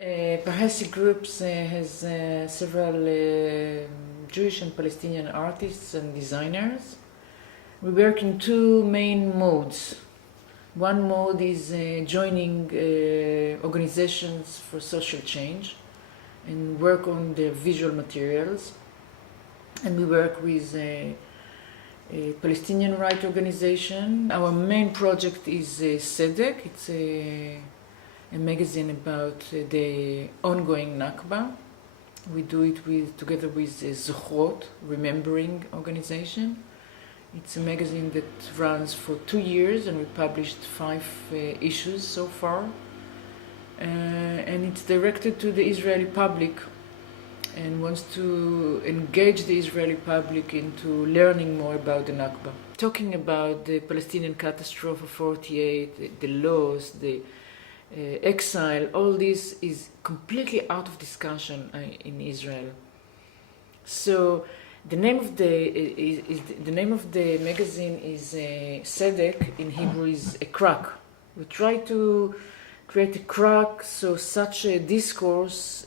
Parrhesia Groups has several Jewish and Palestinian artists and designers. We work in two main modes. One mode is joining organizations for social change and work on the visual materials. And we work with a Palestinian rights organization. Our main project is Sedek. It's a magazine about the ongoing Nakba. We do it together with Zochrot, Remembering organization. It's a magazine that runs for 2 years, and we published 5 issues so far. And it's directed to the Israeli public and wants to engage the Israeli public into learning more about the Nakba. Talking about the Palestinian catastrophe of 48, the loss, the exile, all this is completely out of discussion in Israel. So the name of the magazine is Sedek. In Hebrew is a crack. We try to create a crack so such a discourse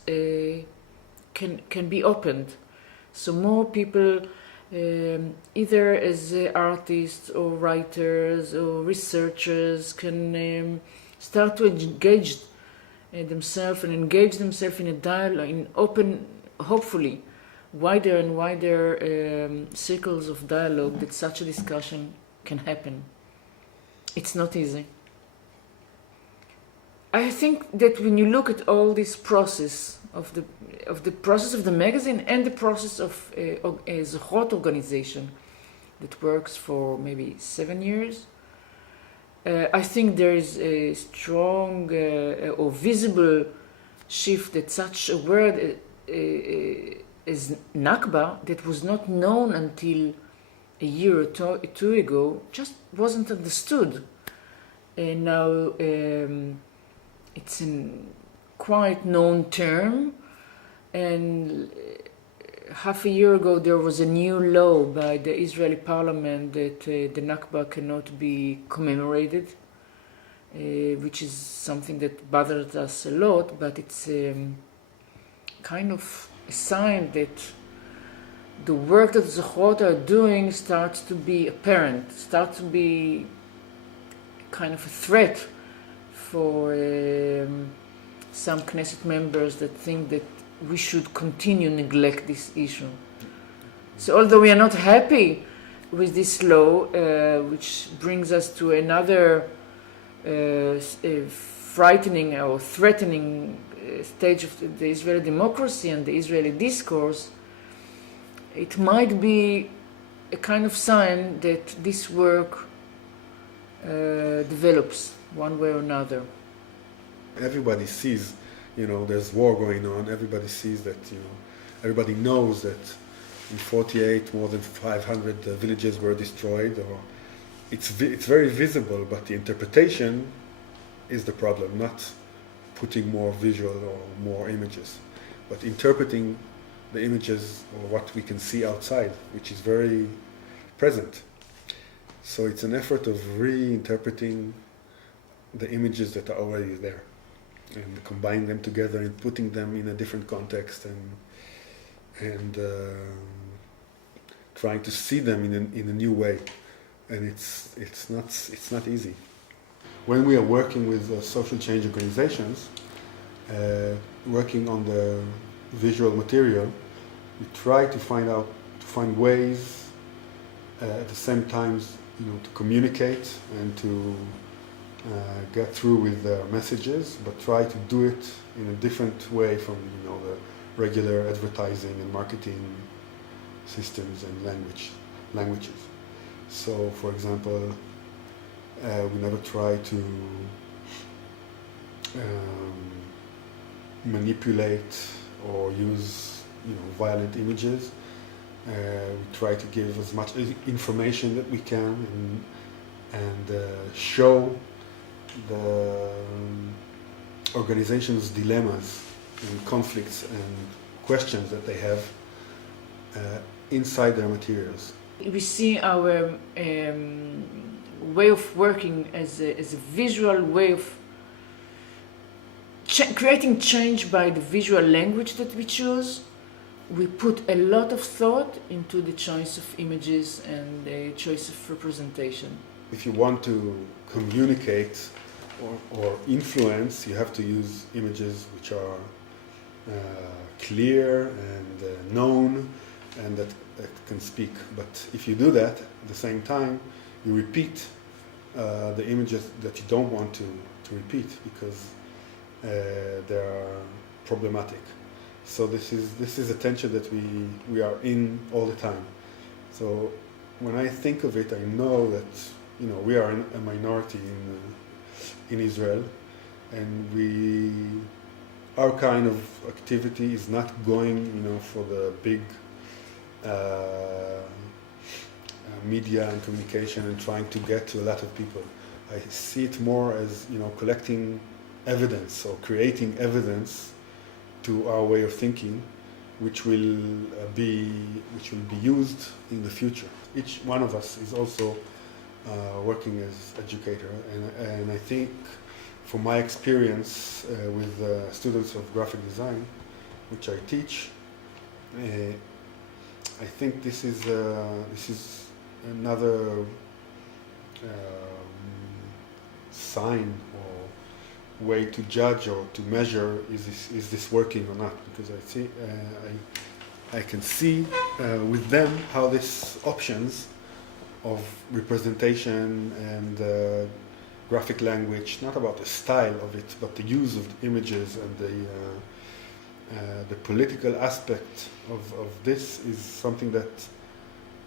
can be opened, so more people, either as artists or writers or researchers, can start to engage themselves in a dialogue, in open, hopefully, wider and wider circles of dialogue, that such a discussion can happen. It's not easy. I think that when you look at all this process of the process of the magazine and the process of a Zochrot organization that works for maybe 7 years, I think there is a strong or visible shift that such a word as Nakba, that was not known until a year or two ago, just wasn't understood. And now it's a quite known term, and half a year ago there was a new law by the Israeli parliament that the Nakba cannot be commemorated, which is something that bothers us a lot, but it's kind of a sign that the work that Zochrot are doing starts to be apparent, starts to be kind of a threat for some Knesset members that think that we should continue neglect this issue. So although we are not happy with this law, which brings us to another frightening or threatening stage of the Israeli democracy and the Israeli discourse, it might be a kind of sign that this work develops one way or another. Everybody sees, there's war going on. Everybody sees that, everybody knows that in 48 more than 500 villages were destroyed. Or it's very visible, but the interpretation is the problem, not putting more visual or more images, but interpreting the images or what we can see outside, which is very present. So it's an effort of reinterpreting the images that are already there and combining them together and putting them in a different context and trying to see them in a new way. And it's not easy. When we are working with social change organizations, working on the visual material, we try to find ways at the same time, to communicate and to get through with their messages, but try to do it in a different way from the regular advertising and marketing systems and languages. So, for example, we never try to manipulate or use violent images. We try to give as much information that we can and show the organization's dilemmas and conflicts and questions that they have inside their materials. We see our way of working as a visual way of creating change by the visual language that we choose. We put a lot of thought into the choice of images and the choice of representation. If you want to communicate or influence, you have to use images which are clear and known and that can speak. But if you do that at the same time, you repeat the images that you don't want to repeat because they are problematic. So this is a tension that we are in all the time. So when I think of it, I know that we are a minority in Israel, and our kind of activity is not going for the big media and communication and trying to get to a lot of people. I see it more as collecting evidence or creating evidence to our way of thinking, which will be used in the future. Each one of us is also working as educator, and I think from my experience with students of graphic design, which I teach, I think this is another sign or way to judge or to measure is this working or not, because I can see with them how these options of representation and graphic language, not about the style of it, but the use of the images and the political aspect of this is something that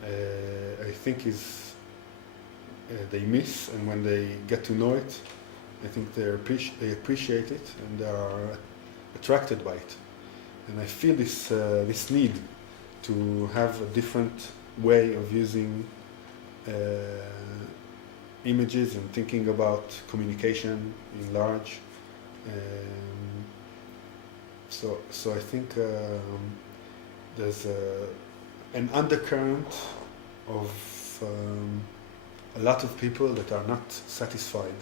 I think is they miss, and when they get to know it, I think they appreciate it and they are attracted by it. And I feel this need to have a different way of using images and thinking about communication in large. So I think there's an undercurrent of a lot of people that are not satisfied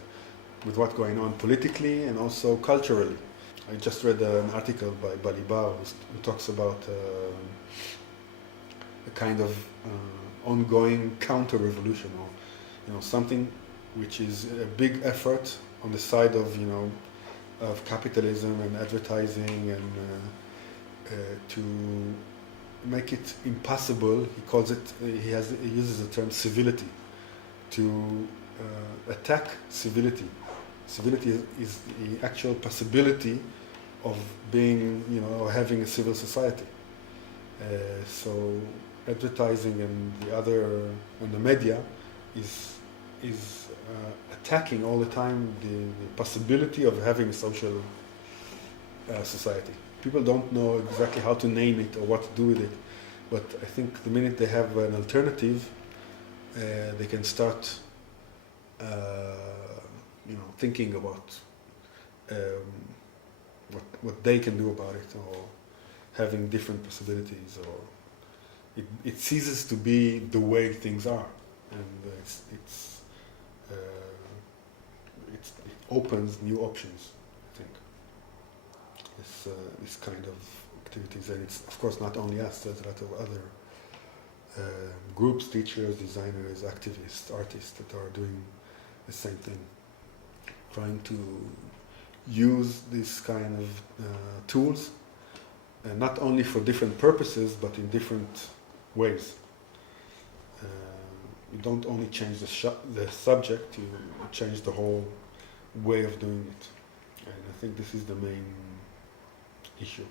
with what's going on politically and also culturally. I just read an article by Balibar who talks about a kind of ongoing counter-revolution, or something which is a big effort on the side of of capitalism and advertising and to make it impossible. He calls it. He uses the term civility to attack civility. Civility is the actual possibility of being, or having a civil society. So advertising and the media is attacking all the time the possibility of having a social society. People don't know exactly how to name it or what to do with it, but I think the minute they have an alternative, they can start thinking about what they can do about it, or having different possibilities, or it ceases to be the way things are, and it opens new options. I think this kind of activities, and it's of course not only us. There's a lot of other groups, teachers, designers, activists, artists that are doing the same thing, trying to use this kind of tools, not only for different purposes, but in different ways. You don't only change the subject, you change the whole way of doing it. And I think this is the main issue.